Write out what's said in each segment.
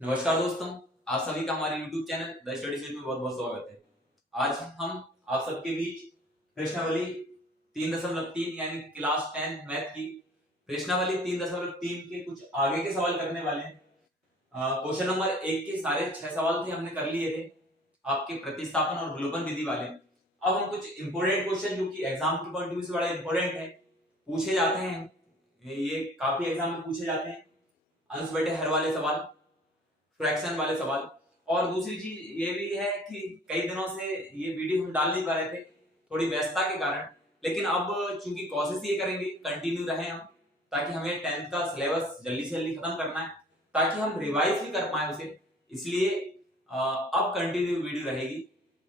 नमस्कार दोस्तों, आप सभी का हमारे YouTube channel the study switch में बहुत बहुत स्वागत है। आज हम आप सबके बीच प्रश्नावली 3.3 यानी क्लास 10 मैथ की प्रश्नावली 3.3 के कुछ आगे के सवाल करने वाले हैं। क्वेश्चन नंबर 1 के सारे 6 सवाल थे, हमने कर लिए थे आपके प्रतिस्थापन और विलोपन विधि वाले। अब हम कुछ इंपोर्टेंट क्वेश्चन जो कि एग्जाम के पॉइंट ऑफ व्यू से बड़ा इंपोर्टेंट है, पूछे जाते हैं, ये काफी एग्जाम में पूछे जाते हैं। अंश बटे हर वाले सवाल, फ्रैक्शन वाले सवाल। और दूसरी चीज ये भी है कि कई दिनों से ये वीडियो हम डाल नहीं पा रहे थे थोड़ी व्यस्तता के कारण, लेकिन अब चूंकि कोशिश ये करेंगे कंटिन्यू रहे हम, ताकि हमें 10th का सिलेबस जल्दी से जल्दी खत्म करना है ताकि हम रिवाइज भी कर पाए उसे, इसलिए अब कंटिन्यू वीडियो रहेगी।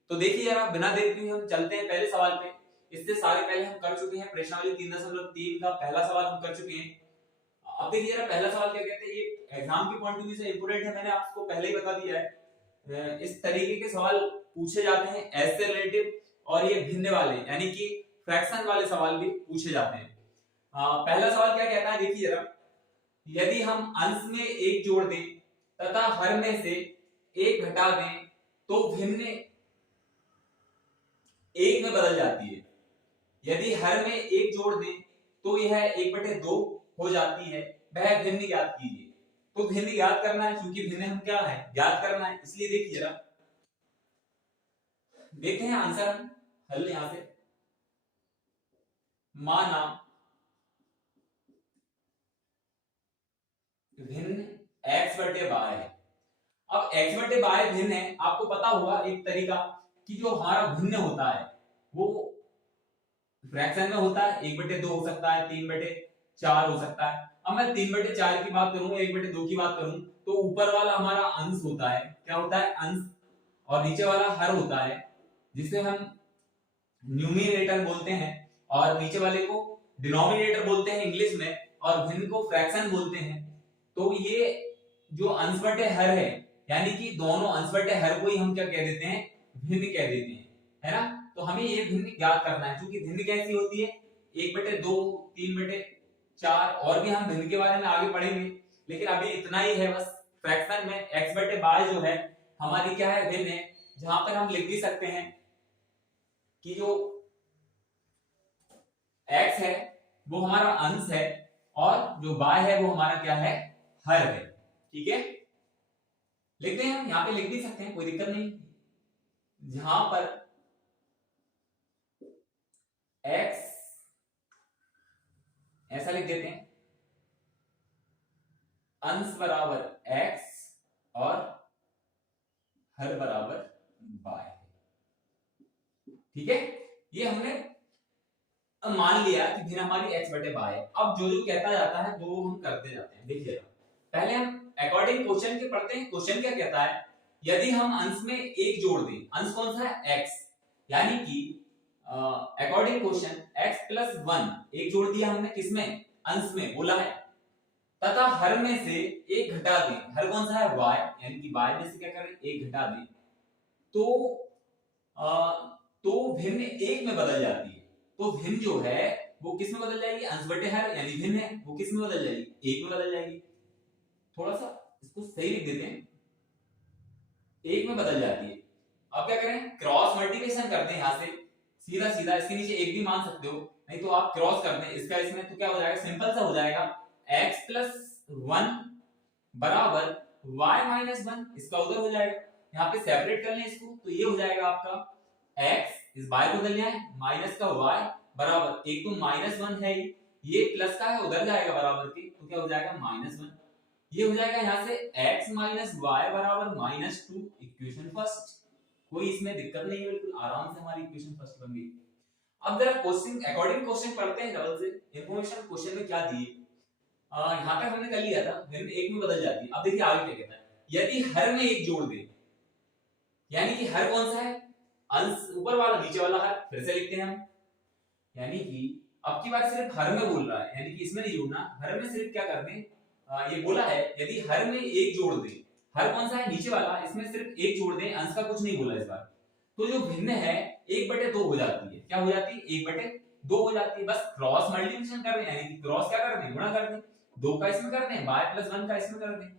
तो देखिए जरा बिना देर के हम चलते हैं पहले सवाल पे। इससे सारे पहले हम कर चुके हैं, प्रश्नावली 3.3 का पहला सवाल हम कर चुके हैं। अब देखिए जरा पहला सवाल क्या कहते हैं, ये एग्जाम के पॉइंट ऑफ व्यू से इंपोर्टेंट है, मैंने आपको पहले ही बता दिया है। इस तरीके के सवाल पूछे जाते हैं, एस से रिलेटिव और ये भिन्न वाले यानी कि फ्रैक्शन वाले सवाल भी पूछे जाते हैं। पहला सवाल क्या कहता है, देखिए जरा, यदि हम अंश में एक जोड़ दें तथा हर में से एक घटा दें तो भिन्न एक में बदल जाती है। यदि हर में एक जोड़ दें तो यह 1/2 हो जाती है, वह भिन्न ज्ञात कीजिए। तो भिन्न ज्ञात करना है, क्योंकि भिन्न हम क्या है ज्ञात करना है, इसलिए देखिए जरा देखते हैं आंसर हम हल यहां से। माना भिन्न x/y है। अब x/y भिन्न है, आपको पता होगा एक तरीका कि जो हमारा भिन्न होता है वो फ्रैक्शन में होता है, 1/2 हो सकता है, 3/4 हो सकता है। अब मैं 3/4 की बात करूं, 1/2 की बात करूं, तो ऊपर वाला हमारा अंश होता है, क्या होता है अंश, और नीचे वाला हर होता है जिसे हम न्यूमरेटर बोलते हैं, और नीचे वाले को डिनोमिनेटर बोलते हैं इंग्लिश में, और भिन्न को फ्रैक्शन बोलते हैं। तो ये जो अंश बटे हर है, यानी कि दोनों अंश बटे हर को ही हम क्या कह देते हैं, भिन्न कह देते हैं, है ना। तो हमें ये भिन्न ज्ञात करना है, क्योंकि भिन्न कैसी होती है 1/2, 3/4, और भी हम भिन्न के बारे में आगे पढ़ेंगे, लेकिन अभी इतना ही है बस। फ्रैक्शन में x/y जो है हमारी क्या है, भिन्न है, जहां पर हम लिख भी सकते हैं कि जो x है वो हमारा अंश है और जो y है वो हमारा क्या है, हर है। ठीक है, लिखते हैं हम, यहां पे लिख भी सकते हैं, कोई दिक्कत नहीं। जहां पर x ऐसा लिख देते हैं, अंश बराबर x और हर बराबर y। ठीक है, ये हमने मान लिया कि भिन्न हमारी x/y है। अब जो जो कहता जाता है वो हम करते जाते हैं। देखिए पहले हम अकॉर्डिंग क्वेश्चन के पढ़ते हैं। क्वेश्चन क्या कहता है, यदि हम अंश में एक जोड़ दें, अंश कौन सा है x, यानी कि अकॉर्डिंग क्वेश्चन x+1 एक जोड़ दिया हमने, किसमें, अंश में बोला है, तथा हर में से एक घटा दें, हर कौन सा है y, यानी कि y में से क्या करें, एक घटा दें, तो भिन्न एक में बदल जाती है। तो भिन्न जो है वो किस में बदल जाएगी, अंश बटे हर यानी भिन्न है, वो किस में बदल जाएगी, एक में बदल जाएगी। थोड़ा सा इसको सही लिख देते हैं, एक में बदल जाती है। अब क्या करें, क्रॉस मल्टीप्लिकेशन करते हैं, यहां से सीधा सीधा इसके नीचे एक भी मान सकते हो, नहीं तो आप क्रॉस करते हैं इसका इसमें, तो क्या हो जाएगा, सिंपल सा हो जाएगा, x+1 बराबर y-1, इसका उधर हो जाएगा, यहाँ पे सेपरेट कर लें इसको, तो ये हो जाएगा आपका x, इस y को बदल लिया है, माइनस का y बराबर, एक तो -1 है, ये प्लस का है, उधर जाएगा बराबर के, तो क्या हो जाएगा -1। ये हो जाएगा यहाँ से x माइनस y बराबर -2, इक्वेशन फर्स्ट। कोई इसमें दिक्कत नहीं है, बिल्कुल आराम से हमारी इक्वेशन फर्स्ट बन गई। अब जरा क्वेश्चन अकॉर्डिंग क्वेश्चन पढ़ते हैं डबल से। इंफॉर्मेशन क्वेश्चन में क्या दिए, यहाँ तक हमने कर लिया था, भिन्न एक में बदल जाती है। अब देखिए आगे क्या कहता है, यदि हर में एक जोड़ दे, यानी कि हर कौन सा है, अंश ऊपर वाला, नीचे वाला हर, फिर से लिखते हैं हम, यानी कि अब की बार सिर्फ हर में बोल रहा है, यानी कि इसमें नहीं जोड़ना, हर में सिर्फ क्या कर दें, ये बोला है यदि हर में एक जोड़ दे, हर कौन सा है, नीचे वाला, इसमें सिर्फ एक जोड़ दें, अंश का कुछ नहीं बोला इस बार, तो जो भिन्न है 1/2 हो जाती है। क्या हो जाती है, 1/2 हो जाती है। बस क्रॉस मल्टीप्लिकेशन कर रहे हैं, यानी कि क्रॉस क्या कर रहे हैं, गुणा कर दें, 2 का इसमें कर दें, y+1 का इसमें कर दें,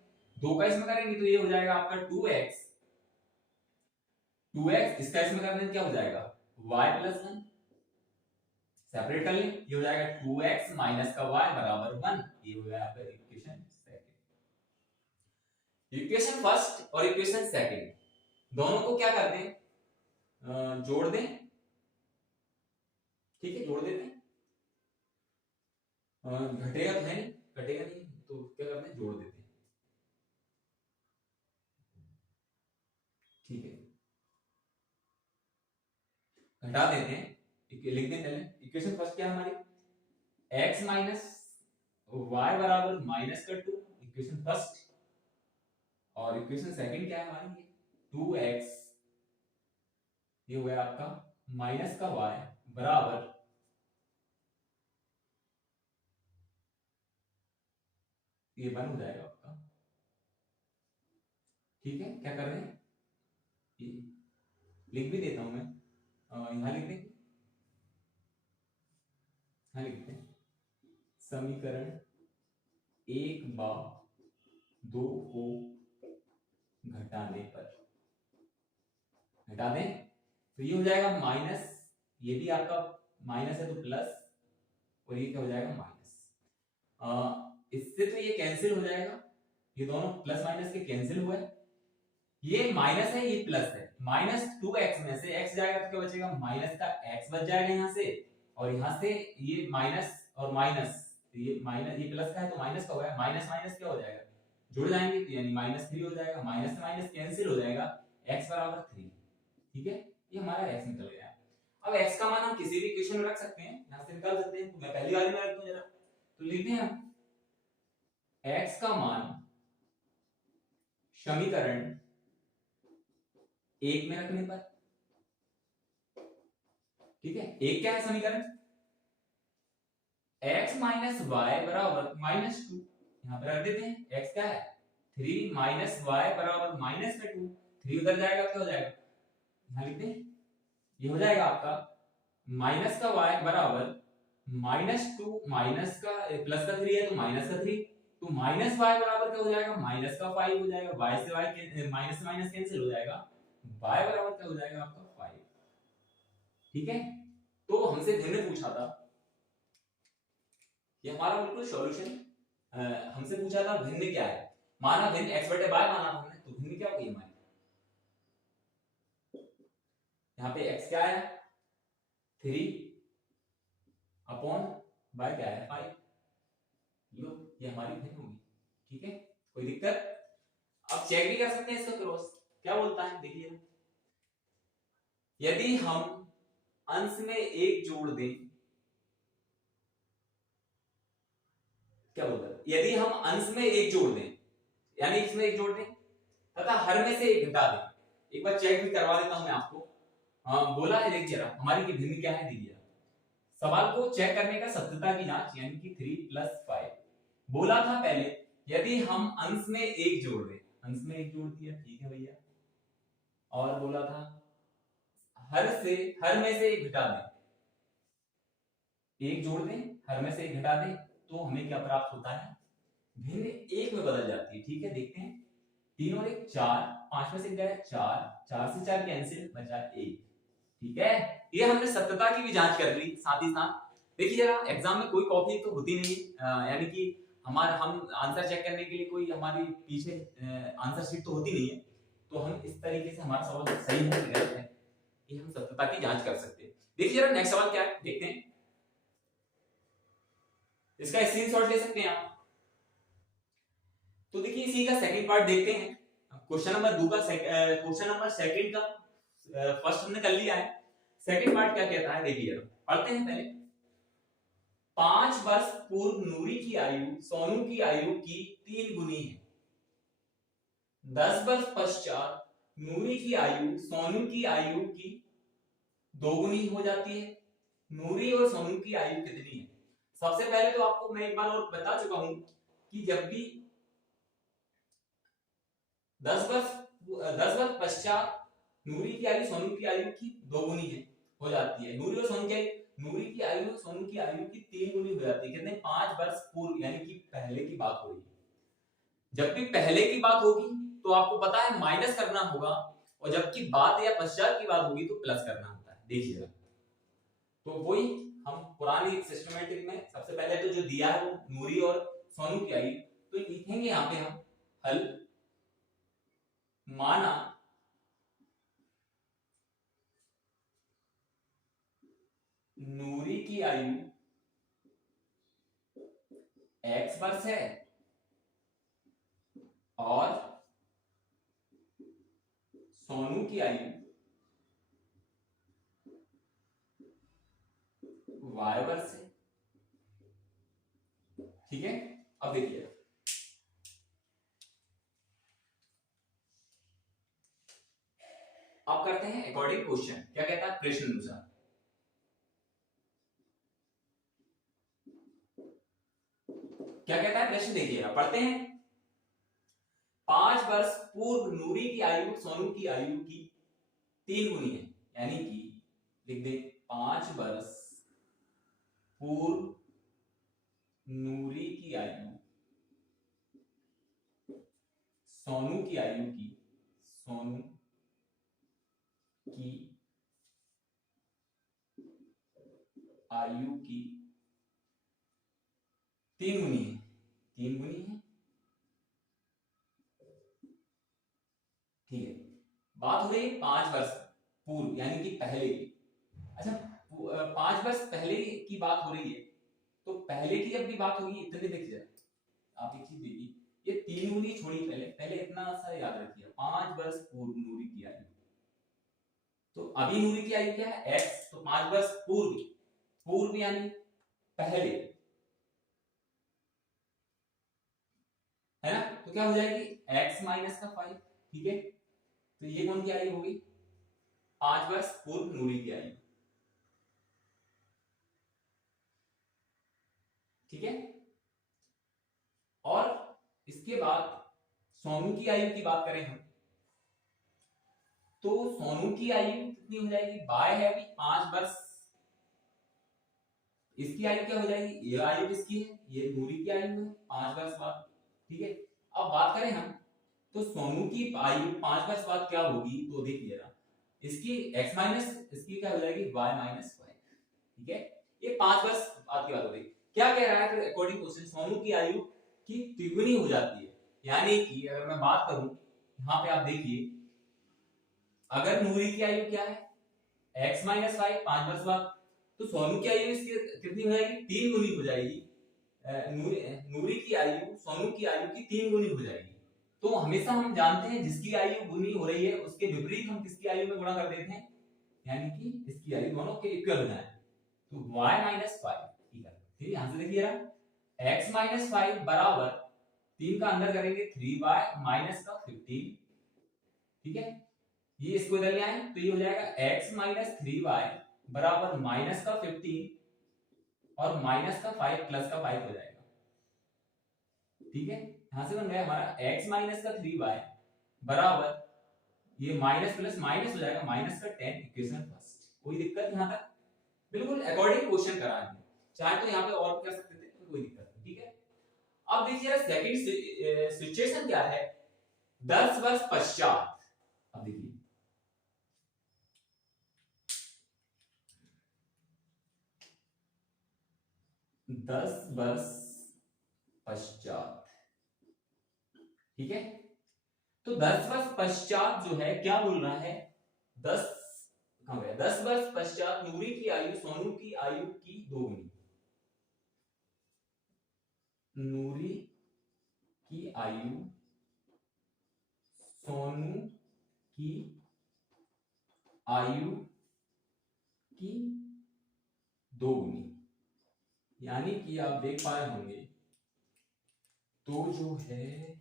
2 का इसमें करेंगे तो ये हो जाएगा आपका 2x, 2x इसका इसमें करने से क्या हो जाएगा y + 1, सेपरेट कर लें, ये हो जाएगा 2x माइनस का y बराबर 1। ये हो गया आपका इक्वेशन सेकंड। इक्वेशन फर्स्ट और इक्वेशन सेकंड दोनों को क्या कर दें, जोड़ दें, ठीक है, जोड़ देते हैं। घटेगा तो है नहीं, घटेगा नहीं तो क्या करते हैं, जोड़ देते हैं, ठीक है, घटा देते हैं, लिख दें पहले। इक्वेशन फर्स्ट क्या है हमारी, x माइनस y बराबर -2, इक्वेशन फर्स्ट। और इक्वेशन सेकंड क्या है हमारी, 2x, ये हो गया आपका माइनस का y बराबर, ये 1 हो जाएगा आपका, ठीक है। क्या कर रहे हैं, लिख भी देता हूं मैं, यहां लिख दें, यहां लिखते हैं समीकरण 1/2 को घटाने पर, घटा दें तो ये हो जाएगा माइनस, ये भी आपका माइनस है तो प्लस, और ये क्या हो जाएगा माइनस। इससे तो ये कैंसिल हो जाएगा, ये दोनों प्लस माइनस के कैंसिल हुए, ये माइनस है ये प्लस है, -2x में से x जाएगा तो क्या बचेगा, माइनस का x बच जाएगा यहाँ से, और यहाँ से ये माइनस और माइनस, ये माइनस, ये प्लस का है तो माइनस का होगा, माइनस माइनस क्या हो जाएगा, जुड़ जाएंगे तो यानी -3 हो जाएगा, माइनस से माइनस कैंसिल हो जाएगा, x बराबर 3, ठीक है। ये हमारा x निकल गया। अब x का मान हम किसी भी इक्वेशन में रख सकते हैं, यहां से निकाल सकते हैं, तो मैं पहली वाले में रख दूं जरा, तो लिखते हैं हम x का मान समीकरण 1 में रखने पर, ठीक है। एक क्या है समीकरण, x माइनस वाई बराबर -2, यहां पर रख देते हैं, x क्या है 3 माइनस वाई बराबर -2, 3 उधर जाएगा क्या हो जाएगा, यहां लिखते हैं, ये हो जाएगा आपका माइनस का y बराबर -2, माइनस का प्लस का 3 है तो माइनस का 3, तो माइनस y बराबर क्या हो जाएगा, माइनस का 5 हो जाएगा, y से y माइनस से माइनस कैंसिल हो जाएगा, y बराबर क्या हो जाएगा आपका 5, ठीक है। तो हमसे भिन्न पूछा था, ये हमारा बिल्कुल सॉल्यूशन, हमसे पूछा था भिन्न क्या है, माना भिन्न x बटे y माना हमने, तो भिन्न क्या होगी हमारी, यहाँ पे x क्या है 3 अपॉन y क्या है 5, लो ये हमारी भिन्न होगी, ठीक है, कोई दिक्कत। अब चेक भी कर सकते हैं इसका क्रॉस, क्या बोलता है देखिए, यदि हम अंश में 1 जोड़ दें, क्या बोलता है, यदि हम अंश में 1 जोड़ दें, यानी इसमें 1 जोड़ दें तथा हर में से 1 घटा दें, एक बार चेक भी करवा देता हूं मैं आपको। बोला है देखिए जरा हमारी की भिन्न क्या है, देखिए सवाल को चेक करने का सत्यता की जांच, यानी कि 3 + 5 बोला था पहले, यदि हम अंश में 1 जोड़ दें, अंश में 1 जोड़ दिया, ठीक है भैया, और बोला था हर में से 1 घटा दें, 1 जोड़ दें हर में से 1 घटा दें, तो हमें क्या प्राप्त होता है, भिन्न 1 में बदल जाती है, ठीक है। देखते हैं 3 और 1 4, 5 में से गया 4, 4 से 4 कैंसिल, बचा 1, ठीक है। ये हमने सत्यता की भी जांच कर ली, साथ ही साथ देखिए जरा एग्जाम में कोई कॉपी तो होती नहीं, यानी कि हमारा हम आंसर चेक करने के लिए कोई हमारी पीछे आंसर शीट तो होती नहीं है, तो हम इस तरीके से हमारा सवाल सही है कि गलत है ये हम सत्यता की जांच कर सकते हैं। देखिए जरा नेक्स्ट सवाल क्या है, देखते हैं, इसका स्क्रीनशॉट ले सकते हैं आप। तो देखिए इसी का सेकंड पार्ट देखते हैं, क्वेश्चन नंबर 2 का क्वेश्चन नंबर सेकंड का फर्स्ट हमने कर लिया है, सेकंड पार्ट क्या कहता है देखिए जरा, पढ़ते हैं पहले। 5 वर्ष पूर्व नूरी की आयु सोनू की आयु की 3 गुनी है, 10 वर्ष पश्चात नूरी की आयु सोनू की आयु की 2 गुनी हो जाती है, नूरी और सोनू की आयु कितनी है। सबसे पहले तो आपको मैं एक बार और बता चुका हूं कि जब भी 10 वर्ष पश्चात नूरी की आयु सोनू की आयु की 2 गुनी है हो जाती है, नूरी और सोनू की आयु, नूरी की आयु सोनू की आयु की 3 गुनी हो जाती है, कितने 5 वर्ष पूर्व, यानी कि पहले की बात हो रही है। जब भी पहले की बात होगी तो आपको पता है माइनस करना होगा, और जबकि बाद या पश्चात की बात होगी तो प्लस करना होता है। देखिएगा, तो वही हम पुरानी सिस्टमेटिक में सबसे पहले तो जो दिया है वो नूरी और सोनू की आई, तो लिखेंगे यहाँ पे हम हल। माना नूरी की आयु x वर्ष है और सोनू की आयु y वर्ष है। ठीक है, अब देखिए अब करते हैं अकॉर्डिंग क्वेश्चन। क्या कहता है प्रश्न अनुसार, क्या कहता है प्रश्न, देखिएगा पढ़ते हैं। 5 वर्ष पूर्व नूरी की आयु सोनू की आयु की 3 गुनी है, यानी कि लिख दे 5 वर्ष पूर्व नूरी की आयु सोनू की आयु की 3 गुनी है, 3 गुनी है। ठीक है, बात हो रही है 5 वर्ष पूर्व यानी कि पहले की। अच्छा, 5 वर्ष पहले की बात हो रही है, तो पहले की जब भी बात होगी, इतने देखिए आप एक चीज देखिए, ये 3 गुनी छोड़ी, पहले पहले इतना सा याद रखिए, 5 वर्ष पूर्व नूरी की आयु, तो अभी नूरी की आयु क्या है x, तो 5 वर्ष पूर्व, पूर्व यानी पहले, है ना, तो क्या हो जाएगी x माइनस का 5। ठीक है, तो ये कौन की आयु होगी, 5 वर्ष पूर्व नूरी की आयु। ठीक है, और इसके बाद सोनू की आयु की बात करें हम, तो सोनू की आयु कितनी हो जाएगी, बाय है अभी 5 वर्ष, इसकी आयु क्या हो जाएगी, ये आयु किसकी है, ये नूरी की आयु है 5 वर्ष बाद। ठीक है, अब बात करें हम, तो सोनू की आयु 5 वर्ष बाद क्या होगी, तो देखिए इसकी x माइनस इसकी क्या हो जाएगी y माइनस 5। ठीक है, ये 5 वर्ष बाद की बात हो रही। क्या कह रहा है फिर अकॉर्डिंग क्वेश्चन, सोनू की आयु की तिगुनी हो जाती है, यानी कि अगर मैं बात करूं यहां पे आप देखिए, अगर नूरी की आयु क्या है x माइनस 5 वर्ष बाद, तो सोनू की आयु इसकी कितनी हो जाएगी, 3 गुनी हो जाएगी। नूरी की आयु सोनू की आयु की 3 गुनी हो जाएगी। तो हमेशा हम जानते हैं जिसकी आयु गुनी हो रही है उसके विपरीत हम किसकी आयु में गुणा कर देते हैं, यानी कि इसकी आयु दोनों के इक्वल हो जाए, तो y माइनस 5। ठीक है, फिर यहां से देखिए x माइनस 5 बराबर 3 का अंदर करेंगे 3y माइनस का 15। ठीक है, ये इसको इधर ले आए तो ये हो जाएगा x माइनस 3y बराबर माइनस का 15 और माइनस का 5 प्लस का 5 हो जाएगा। ठीक है, यहां से बन गया हमारा x माइनस का 3y बराबर ये माइनस प्लस माइनस हो जाएगा माइनस का 10। इक्वेशन फर्स्ट, कोई दिक्कत यहां तक, बिल्कुल अकॉर्डिंग क्वेश्चन करा है, चाहे तो यहां पे और कर सकते थे, तो कोई दिक्कत नहीं। ठीक है, अब देखिए सेकंड सिचुएशन क्या है, 10 वर्ष पश्चात। अब देखिए 10 वर्ष पश्चात। ठीक है, तो 10 वर्ष पश्चात जो है क्या बोल रहा है, 10 कहां गया, 10 वर्ष पश्चात नूरी की आयु सोनू की आयु की 2 गुनी, नूरी की आयु सोनू की आयु की 2 गुनी, यानी कि आप देख पाए होंगे, तो जो है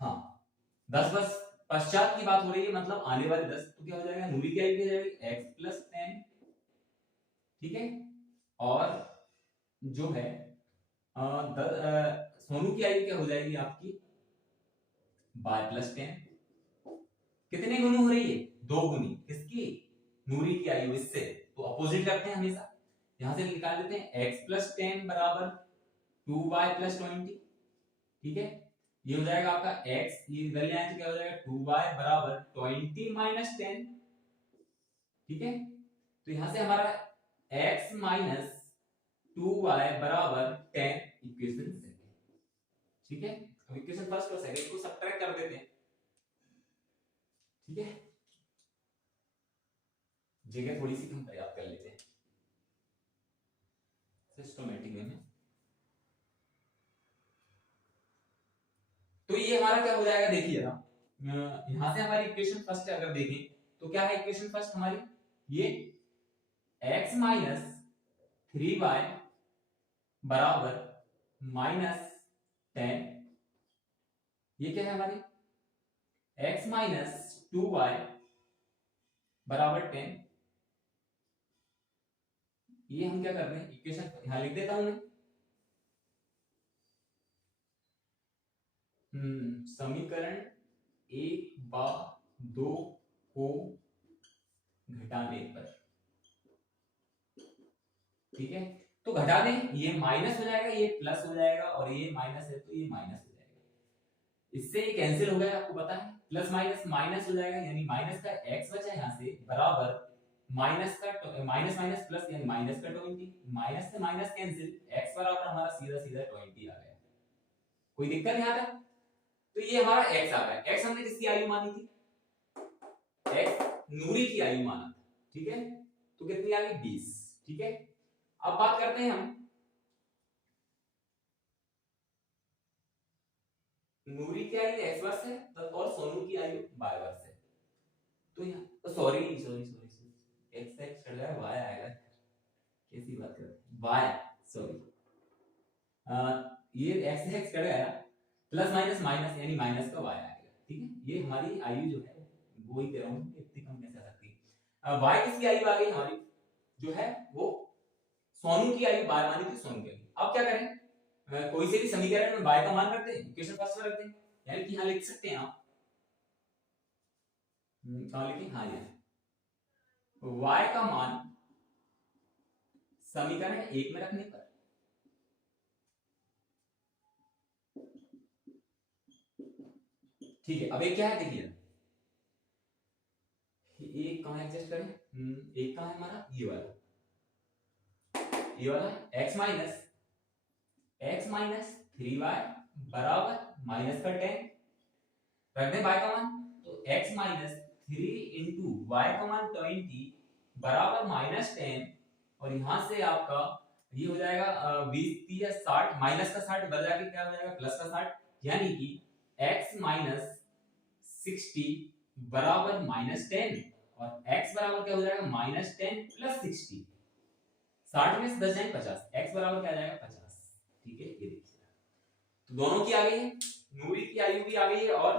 हाँ 10 वर्ष पश्चात की बात हो रही है, मतलब आने वाले 10, तो क्या हो जाएगा, नूरी की आयु क्या हो जाएगी x प्लस 10। ठीक है, और जो है सोनू की आयु क्या हो जाएगी आपकी y प्लस 10। कितने गुनी हो रही है, 2 गुनी, किसकी, नूरी की आयु इससे, तो अपोजिट करते हैं हमेशा, यहां से निकाल देते हैं x प्लस 10 बराबर 2y प्लस 20। ठीक है, ये हो जाएगा आपका x, ये इधर ले आए तो क्या हो जाएगा 2y बराबर 20 माइनस 10। ठीक है, तो यहां से हमारा x माइनस 2y बराबर 10 इक्वेशन सेकंड। ठीक है, अब इक्वेशन फर्स्ट और सेकंड को सब्ट्रैक्ट कर देते हैं। ठीक है, जगह थोड़ी सी कम प्रयास कर लेते हैं सिस्टमैटिक वे में। तो ये हमारा क्या हो जाएगा, देखिए यहां से हमारी इक्वेशन फर्स्ट अगर देखें तो क्या है इक्वेशन फर्स्ट हमारी, ये x माइनस 3y बराबर माइनस 10, ये क्या है हमारी x माइनस 2y बराबर 10। ये हम क्या कर रहे हैं, इक्वेशन यहां लिख देता हूं मैं, समीकरण 1/2 को घटाने पर। ठीक है, तो घटा दें, ये माइनस हो जाएगा, ये प्लस हो जाएगा, और ये माइनस है तो ये माइनस हो जाएगा। इससे ये कैंसिल हो गया, आपको पता है, प्लस माइनस माइनस हो जाएगा, यानी माइनस का x बचा यहां से बराबर माइनस का माइनस माइनस प्लस, यानी माइनस का 20, माइनस से माइनस कैंसिल, x बराबर हमारा सीधा सीधा 20 आ गया। कोई दिक्कत यहां तक? तो ये हमारा x आ गया। x हमने किसकी आयु मानी थी, x नूरी की आयु माना था। ठीक है, तो कितनी आ गई 20। ठीक है, अब बात करते हैं हम नूरी की आयु x वर्ष है और सोनू की आयु y वर्ष है। तो यहाँ sorry sorry sorry x x चढ़ गया, y आएगा, कैसी बात कर रहे हैं, y सॉरी, ये x x चढ़ गया, प्लस माइनस माइनस यानी माइनस का y आएगा। ठीक है, ये हमारी आयु जो है वो ही कह रहा हूँ, इतनी कम कैसे आ सकती है। y किसकी आयु आ गई हमारी, जो है वो सोनू की आयु 12 मानी थी, सोनू की आयु। अब क्या करें, कोई से भी समीकरण में y का मान रख दें, इक्वेशन फर्स्ट में रख दें, यानी कि यहां लिख सकते हैं आप, कहां लिखें, हाँ ये y का मान समीकरण 1 में रखने पर, ठीक है। अब एक क्या है, देखिए एक कहां एडजस्ट करें, एक कहां है हमारा, ये वाला x माइनस 3y बराबर माइनस का 10 रख दें y का मान, तो x माइनस 3 इंटू वाई का मान 20 बराबर माइनस 10, और यहां से आपका ये हो जाएगा 20 या 60, माइनस का 60 बदल जाके क्या हो जाएगा प्लस का 60, यानी कि x माइनस 60 बराबर माइनस 10, और x बराबर क्या हो जाएगा माइनस 10 प्लस 60, 60 में से 10 जाए 50, x बराबर क्या आ जाएगा 50। ठीक है, ये देखिए, तो दोनों की आ गई है, नूरी की आयु भी आ गई है, और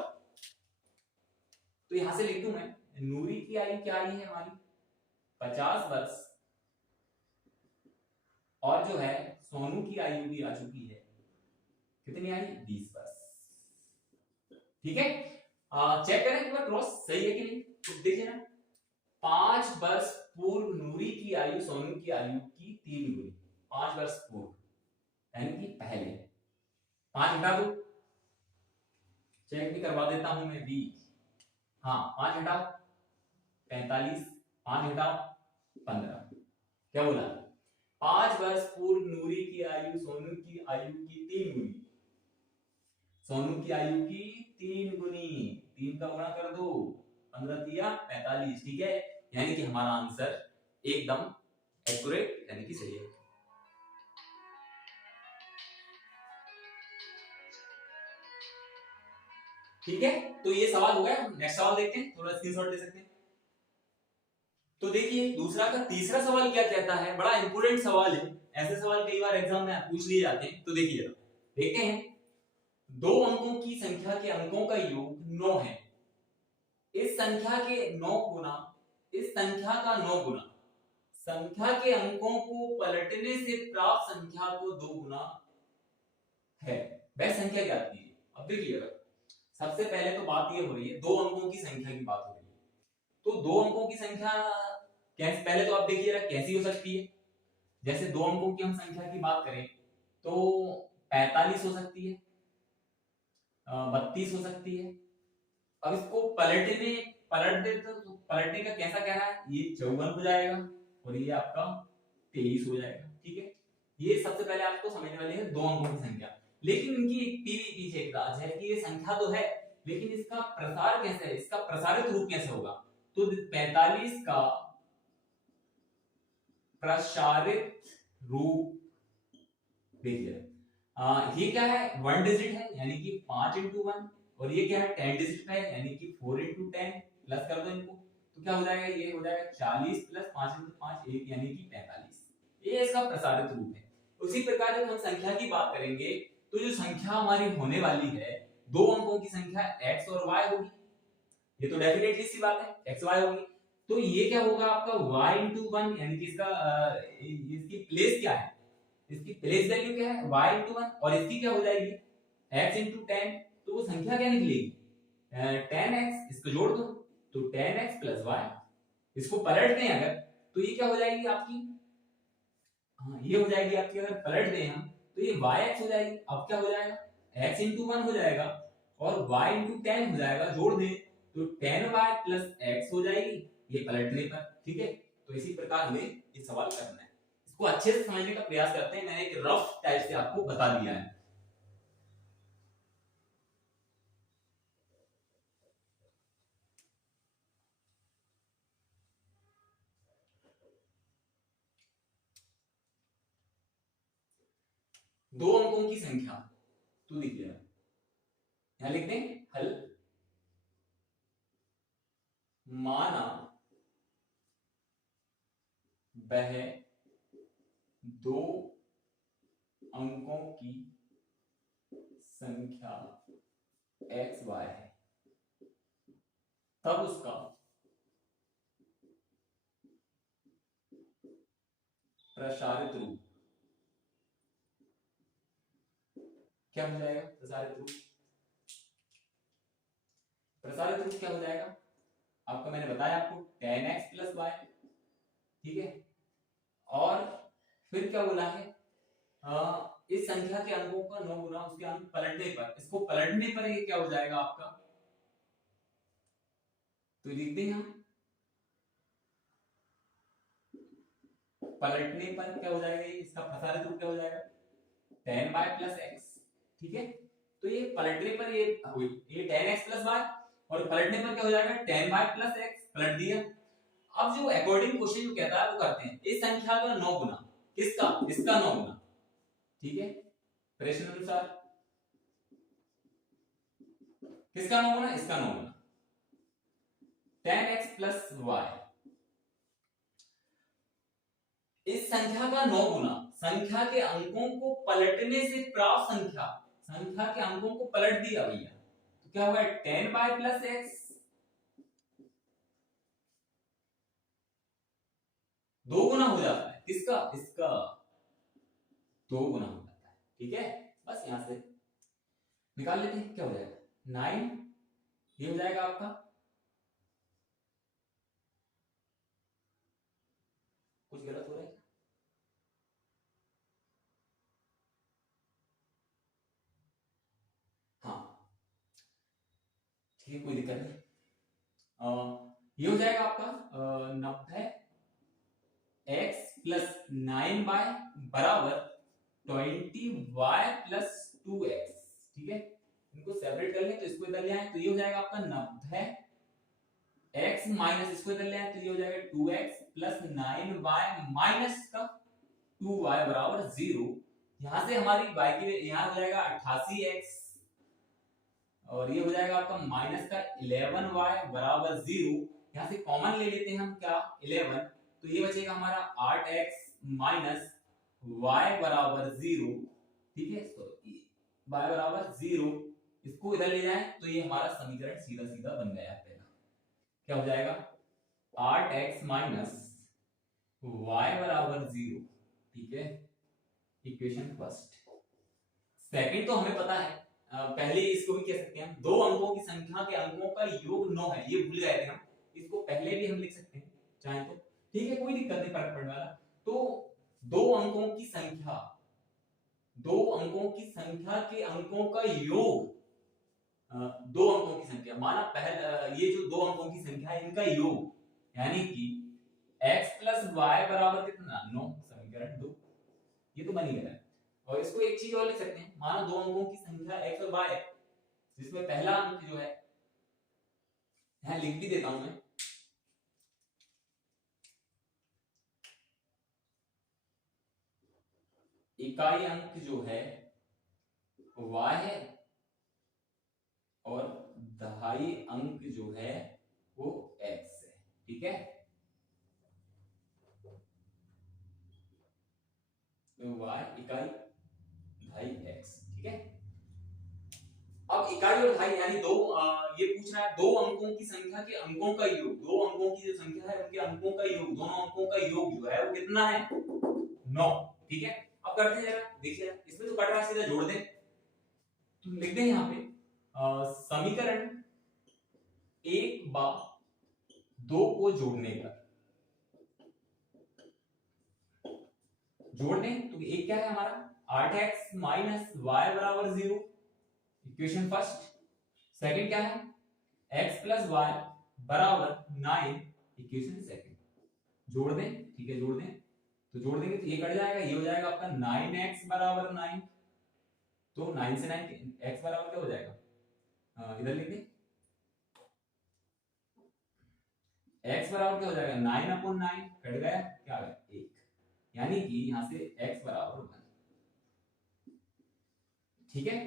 तो यहां से लिख दूं मैं, नूरी की आयु क्या आई है हमारी 50 वर्ष, और जो है सोनू की आयु भी आ चुकी है, कितनी आई 20 वर्ष। ठीक है, चेक करें एक बार क्रॉस सही है कि नहीं, तो देखिए ना, 5 वर्ष पूर्व नूरी की आयु सोनू की आयु की 3 गुनी, 5 वर्ष पूर्व यानी कि पहले, 5 हटा दो, चेक भी करवा देता हूं मैं भी, हाँ 5 हटाओ 45, 5 हटाओ 15, क्या बोला 5 वर्ष पूर्व नूरी की आयु सोनू की आयु की 3 गुनी, सोनू की आयु की 3 गुनी, 3 का गुणा कर दो, 15 तिया 45। ठीक है, यानी कि हमारा आंसर एकदम एक्यूरेट यानी कि सही है। ठीक है, तो ये सवाल हो गया, नेक्स्ट सवाल देखते हैं, थोड़ा स्क्रीनशॉट ले सकते हैं। तो देखिए दूसरा का तीसरा सवाल क्या कहता है, बड़ा इंपोर्टेंट सवाल है, ऐसे सवाल कई बार एग्जाम में पूछ लिए जाते हैं। तो देखिए देखते हैं, 2 अंकों की संख्या के अंकों का योग 9 है, इस संख्या के 9 गुना, इस संख्या का 9 गुना संख्या के अंकों को पलटने से प्राप्त संख्या को 2 गुना है, वह संख्या क्या आती है। अब देखिएगा, सबसे पहले तो बात ये हो रही है 2 अंकों की संख्या की बात हो रही है, तो 2 अंकों की संख्या कैसे, पहले तो आप देखिएगा कैसी हो सकती है, जैसे 2 अंकों की हम संख्या की बात करें तो 45 हो सकती है, 32 हो सकती है। अब इसको पलट दे तो पलटने का कैसा कह रहा है, ये 54 हो जाएगा और ये आपका 23 हो जाएगा। ठीक है, ये सबसे पहले आपको समझने वाली है दो अंकों की संख्या। लेकिन इनकी पीछे एक राज है कि ये संख्या तो है, लेकिन इसका प्रसार कैसे है, इसका प्रसारित रूप कैसे होगा। तो 45 का प्रसारित रूप देखिए, ये क्या है, 1 डिजिट है यानी कि 5 इंटू 1, और ये क्या है 10 डिजिट है यानी कि 4 इंटू 10, प्लस कर दो इनको तो क्या हो जाएगा, ये हो जाएगा 40 प्लस 5 इंटू 5 1 यानी कि 45। ये इसका प्रसारित रूप है। उसी प्रकार जब हम संख्या की बात करेंगे तो जो संख्या हमारी होने वाली है दो अंकों की संख्या x और y होगी, ये तो डेफिनेटली सी बात है, x y होगी। तो ये क्या होगा आपका y इंटू 1 यानी कि इसका इसकी प्लेस क्या है, इसकी प्लेस वैल्यू क्या है y इंटू 1, और इसकी क्या हो जाएगी x इंटू 10, तो वो संख्या क्या निकलेगी 10x, इसको जोड़ दो तो 10x प्लस y, इसको पलट दें अगर तो ये क्या हो जाएगी आपकी, हाँ ये हो जाएगी आपकी, अगर पलट दें हम तो ये yx हो जाएगी। अब क्या हो जाएगा x इंटू 1 हो जाएगा और y इंटू 10 हो जाएगा, जोड़ दें तो 10y प्लस x हो जाएगी, ये पलटने पर। ठीक है, तो इसी प्रकार हमें ये सवाल करना है। इसको अच्छे से समझने का प्रयास करते हैं, मैंने एक रफ टाइप से आपको बता दिया है। दो अंकों की संख्या, तो देखिए यहां लिख दें हल, माना वह दो अंकों की संख्या x y है, तब उसका प्रसारित रूप क्या हो जाएगा, प्रसारित रूप क्या हो जाएगा आपका, मैंने बताया आपको 10x प्लस y। ठीक है, और फिर क्या बोला है इस संख्या के अंकों का 9 गुना उसके अंक पलटने पर, इसको पलटने पर ये क्या हो जाएगा आपका, तो लिखते हैं हम पलटने पर क्या हो जाएगा, ये इसका प्रसारित रूप क्या हो जाएगा 10y प्लस x। ठीक है, तो ये पलटने पर ये 10x प्लस y, और पलटने पर क्या हो जाएगा 10y प्लस x, पलट दिया। अब जो अकॉर्डिंग क्वेश्चन जो कहता है वो करते हैं, इस संख्या का 9 गुना किसका, इसका 9 गुना। ठीक है, प्रश्न अनुसार किसका 9 गुना, इसका 9 गुना 10x प्लस y, इस संख्या का 9 गुना संख्या के अंकों को पलटने से प्राप्त संख्या के अंकों को पलट दिया भैया, तो क्या हुआ 10y प्लस x, दो गुना हो जाता है किसका, इसका दो गुना हो जाता है। ठीक है, बस यहां से निकाल लेते हैं क्या हो जाएगा 9, ये हो जाएगा आपका, कुछ गलत हो रहा है, हाँ ठीक है कोई दिक्कत नहीं, ये हो जाएगा आपका 90 x प्लस 9y बराबर 20y प्लस 2x। ठीक है, इनको सेपरेट कर लें तो इसको इधर ले आए तो ये हो जाएगा आपका 90 x माइनस इसको इधर ले आए तो ये हो जाएगा 2x प्लस 9y माइनस का 2y बराबर 0। यहां से हमारी y की यहां हो जाएगा 88x, और ये हो जाएगा आपका माइनस का 11y बराबर 0। यहां से कॉमन ले लेते हैं हम क्या 11, तो ये बचेगा हमारा 8x माइनस y बराबर 0। ठीक है, तो y बराबर 0, इसको इधर ले जाएं तो ये हमारा समीकरण सीधा सीधा बन गया पहला, क्या हो जाएगा 8x माइनस y बराबर 0। ठीक है, इक्वेशन फर्स्ट। सेकंड तो हमें पता है, पहले इसको भी कह सकते हैं हम, दो अंकों की संख्या के अंकों का योग 9 है, ये भूल गए थे हम, इसको पहले भी हम लिख सकते हैं चाहे तो। ठीक है, कोई दिक्कत नहीं, फर्क पड़ने वाला। तो दो अंकों की संख्या के अंकों का योग दो अंकों की संख्या, माना पहला ये जो दो अंकों की संख्या है इनका योग, यानी कि x प्लस वाई बराबर कितना 9, समीकरण 2, ये तो बन ही गया। और इसको एक चीज और लिख सकते हैं, माना दो अंकों की संख्या x और y है, जिसमें पहला अंक जो है, यहां लिख भी देता हूं मैं, इकाई अंक जो है y है और दहाई अंक जो है वो x है, ठीक है। तो y इकाई ढाई x, ठीक है। अब इकाई और ढाई यानी दो, ये पूछ रहा है दो अंकों की संख्या के अंकों का योग, दो अंकों की जो संख्या है उनके अंकों का योग, दोनों अंकों का योग जो है वो कितना है 9, ठीक है। अब करते हैं जरा, देखिए इसमें तो कट रहा है, सीधा जोड़ दें, तो लिख दें यहाँ पे समीकरण 1 बा 2 को जोड़ने पर, जोड़ दें तो एक क्या है हमारा 8x माइनस वाई बराबर 0, इक्वेशन फर्स्ट। सेकंड क्या है x प्लस वाई बराबर 9, इक्वेशन सेकंड। जोड़ दें, ठीक है, जोड़ दें, तो जोड़ देंगे तो ये कट जाएगा, ये हो जाएगा आपका 9x बराबर 9, तो 9 से 9 x बराबर क्या हो जाएगा, इधर लिख दें, x बराबर क्या हो जाएगा 9/9, कट गया, क्या आ गया 1, यानी कि यहां से x बराबर 1, ठीक है।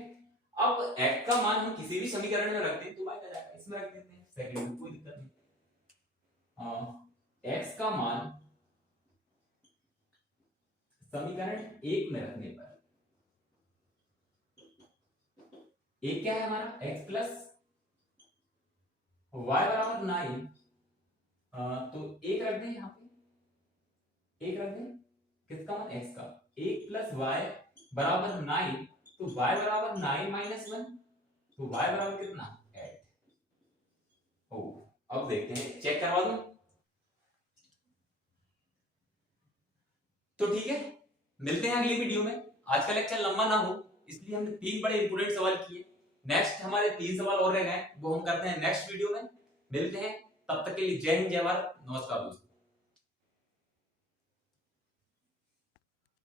अब x का मान हम किसी भी समीकरण में रखते हैं तो y आ जाएगा, इसमें रख देते हैं, सेकंड में कोई दिक्कत नहीं। x का मान समीकरण 1 में रखने पर, एक क्या है हमारा x प्लस वाई बराबर 9, तो एक रख दें, यहाँ पे एक रख दें, किसका मान x का, 1 प्लस वाई बराबर 9, तो y बराबर 9 माइनस 1, तो y बराबर कितना 8। ओ अब देखते हैं, चेक करवा दूं, तो ठीक है, मिलते हैं अगली वीडियो में। आज का लेक्चर लंबा ना हो इसलिए हमने 3 बड़े इंपोर्टेंट सवाल किए, नेक्स्ट हमारे 3 सवाल और रह गए, वो हम करते हैं नेक्स्ट वीडियो में। मिलते हैं, तब तक के लिए जय हिंद, जय भारत, नमस्कार दोस्तों।